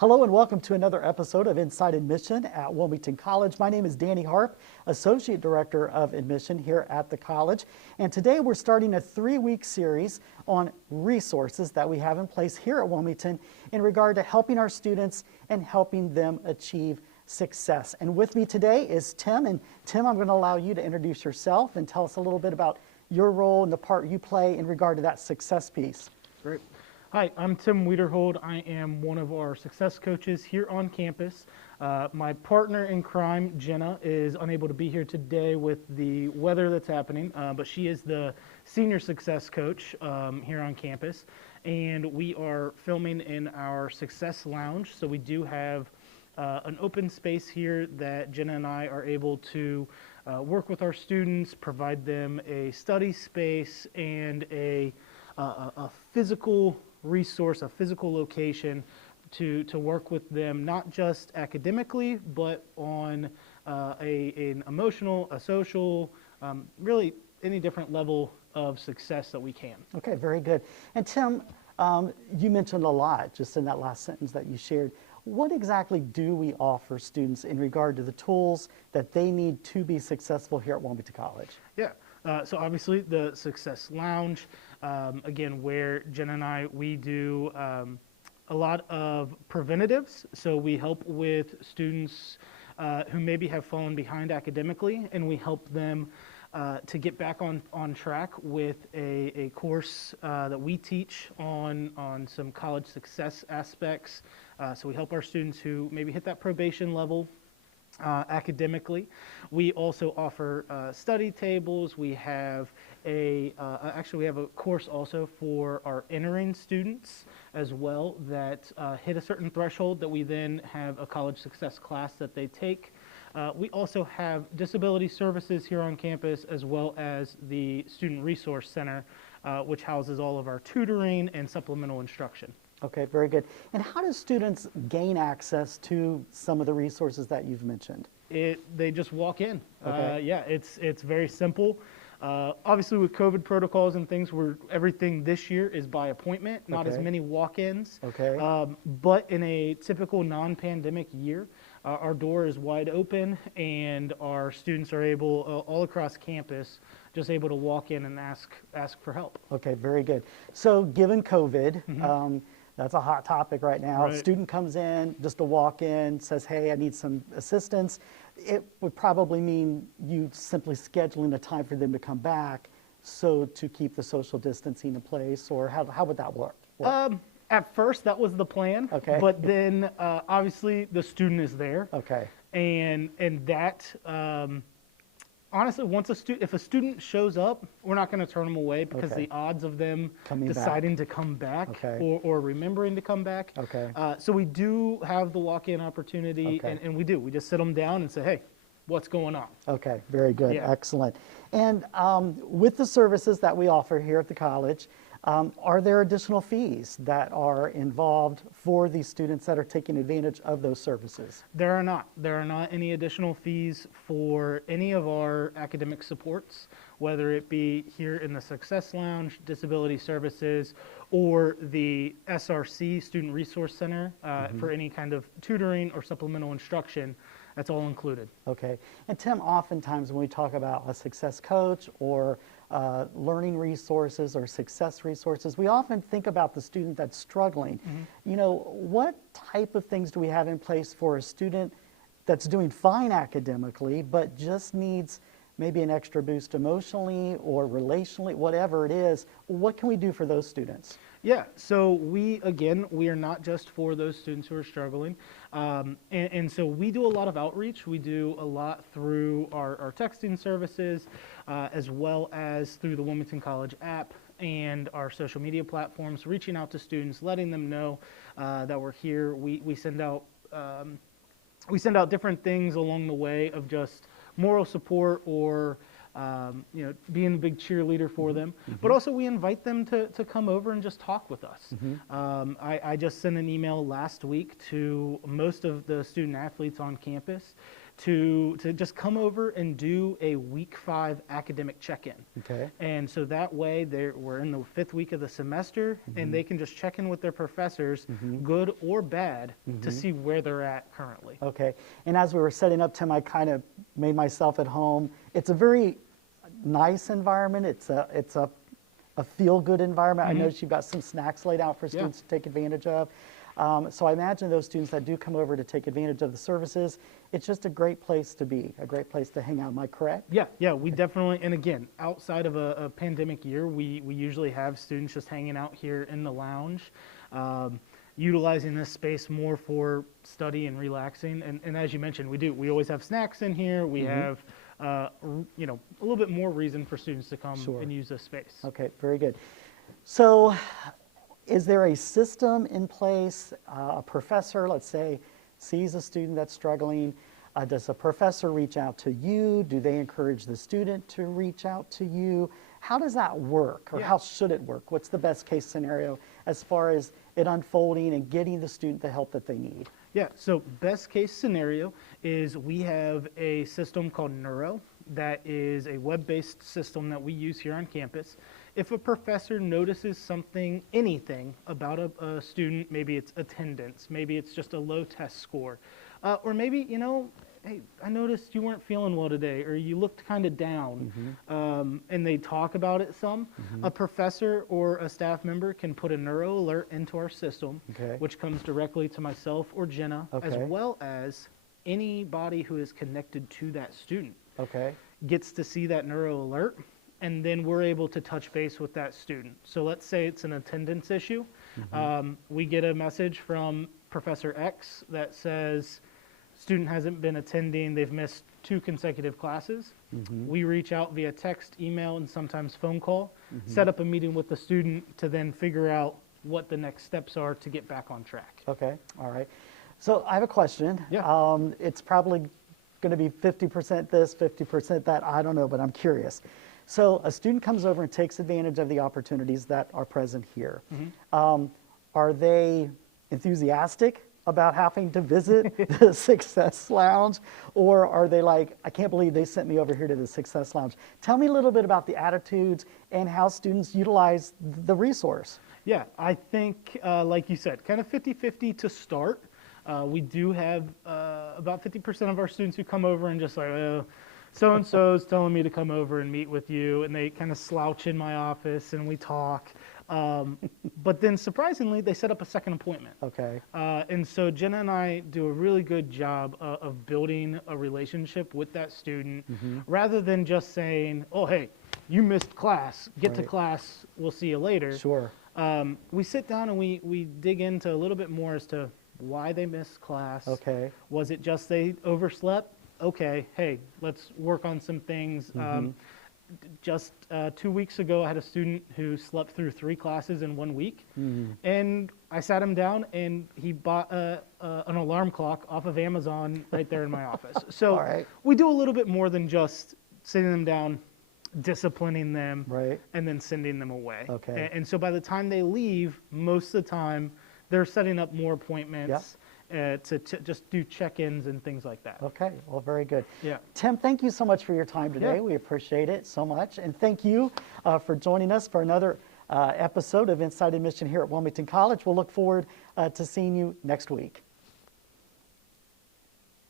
Hello and welcome to another episode of Inside Admission at Wilmington College. My name is Danny Harp, Associate Director of Admission here at the college. And today we're starting a 3-week series on resources that we have in place here at Wilmington in regard to helping our students and helping them achieve success. And with me today is Tim. And Tim, I'm going to allow you to introduce yourself and tell us a little bit about your role and the part you play in regard to that success piece. Great. Hi, I'm Tim Wiederhold. I am one of our success coaches here on campus. My partner in crime, Jenna, is unable to be here today with the weather that's happening, but she is the senior success coach here on campus. And we are filming in our success lounge. So we do have an open space here that Jenna and I are able to work with our students, provide them a study space and a physical resource, a physical location to work with them, not just academically, but on an emotional, a social, really any different level of success that we can. Okay, very good. And Tim, you mentioned a lot just in that last sentence that you shared. What exactly do we offer students in regard to the tools that they need to be successful here at Wilmington College? Yeah. So obviously the Success Lounge, again, where Jen and I, we do a lot of preventatives. So we help with students who maybe have fallen behind academically, and we help them to get back on track with a course that we teach on some college success aspects. So we help our students who maybe hit that probation level academically. We also offer study tables. We have actually we have a course also for our entering students as well that hit a certain threshold that we then have a college success class that they take. We also have disability services here on campus as well as the Student Resource Center, which houses all of our tutoring and supplemental instruction. Okay, very good. And how do students gain access to some of the resources that you've mentioned? They just walk in. Okay. Yeah, it's very simple. Obviously, with COVID protocols and things, everything this year is by appointment, not as many walk-ins. Okay. But in a typical non-pandemic year, our door is wide open, and our students are able, all across campus, just able to walk in and ask for help. Okay, very good. So, given COVID, that's a hot topic right now. Right. A student comes in, just a walk-in, says, hey, I need some assistance. It would probably mean you simply scheduling a time for them to come back so to keep the social distancing in place, or how would that work? At first, that was the plan. Okay. But then, obviously, the student is there. Okay. And that, honestly, if a student shows up, we're not going to turn them away because the odds of them deciding to come back or remembering to come back. Okay. So we do have the walk-in opportunity, and we do. We just sit them down and say, hey, what's going on? Okay, very good. Yeah. Excellent. And with the services that we offer here at the college, are there additional fees that are involved for these students that are taking advantage of those services? There are not. There are not any additional fees for any of our academic supports, whether it be here in the Success Lounge, Disability Services, or the SRC, Student Resource Center, for any kind of tutoring or supplemental instruction. That's all included. Okay. And Tim, oftentimes when we talk about a success coach or learning resources or success resources, we often think about the student that's struggling. You know, what type of things do we have in place for a student that's doing fine academically but just needs maybe an extra boost emotionally or relationally, whatever it is? What can we do for those students? Yeah, so we are not just for those students who are struggling. And so we do a lot of outreach. We do a lot through our texting services, as well as through the Wilmington College app and our social media platforms, reaching out to students, letting them know that we're here. We send out different things along the way of just moral support or being a big cheerleader for them, but also we invite them to come over and just talk with us. I just sent an email last week to most of the student athletes on campus to just come over and do a week 5 academic check-in. Okay. And so that way we're in the 5th week of the semester, and they can just check in with their professors, good or bad, to see where they're at currently. Okay. And as we were setting up, Tim, I kind of made myself at home. It's a very nice environment. It's a feel-good environment. I noticed you've got some snacks laid out for students to take advantage of. So I imagine those students that do come over to take advantage of the services, it's just a great place to be, a great place to hang out. Am I correct? Yeah, we definitely, and again, outside of a pandemic year, we usually have students just hanging out here in the lounge, utilizing this space more for study and relaxing. And as you mentioned, we always have snacks in here. We have, a little bit more reason for students to come and use this space. Okay, very good. So is there a system in place? A professor, let's say, sees a student that's struggling. Does a professor reach out to you? Do they encourage the student to reach out to you? How does that work, or how should it work? What's the best case scenario as far as it unfolding and getting the student the help that they need? Yeah, so best case scenario is we have a system called Neuro that is a web-based system that we use here on campus. If a professor notices something, anything about a student, maybe it's attendance, maybe it's just a low test score, or maybe, hey, I noticed you weren't feeling well today, or you looked kind of down, and they talk about it some, a professor or a staff member can put a neuro alert into our system, which comes directly to myself or Jenna, as well as anybody who is connected to that student gets to see that neuro alert, and then we're able to touch base with that student. So let's say it's an attendance issue. We get a message from Professor X that says, student hasn't been attending, they've missed 2 consecutive classes. We reach out via text, email, and sometimes phone call, set up a meeting with the student to then figure out what the next steps are to get back on track. Okay, all right. So I have a question. Yeah. It's probably going to be 50% this, 50% that, I don't know, but I'm curious. So a student comes over and takes advantage of the opportunities that are present here. Are they enthusiastic about having to visit the Success Lounge, or are they like, I can't believe they sent me over here to the Success Lounge? Tell me a little bit about the attitudes and how students utilize the resource. Yeah, I think, like you said, kind of 50-50 to start. We do have about 50% of our students who come over and just like, so-and-so's telling me to come over and meet with you, and they kind of slouch in my office and we talk. But then surprisingly, they set up a second appointment. Okay. And so Jenna and I do a really good job of building a relationship with that student, rather than just saying, oh, hey, you missed class, get to class, we'll see you later. Sure. We sit down and we dig into a little bit more as to why they missed class. Okay. Was it just they overslept? Okay, hey, let's work on some things. Just 2 weeks ago, I had a student who slept through 3 classes in 1 week, and I sat him down and he bought an alarm clock off of Amazon right there in my office. So we do a little bit more than just sitting them down, disciplining them, and then sending them away. Okay. And so by the time they leave, most of the time, they're setting up more appointments. To just do check-ins and things like that. Okay, well, very good. Yeah. Tim, thank you so much for your time today. Yeah. We appreciate it so much. And thank you for joining us for another episode of Inside Admission here at Wilmington College. We'll look forward to seeing you next week.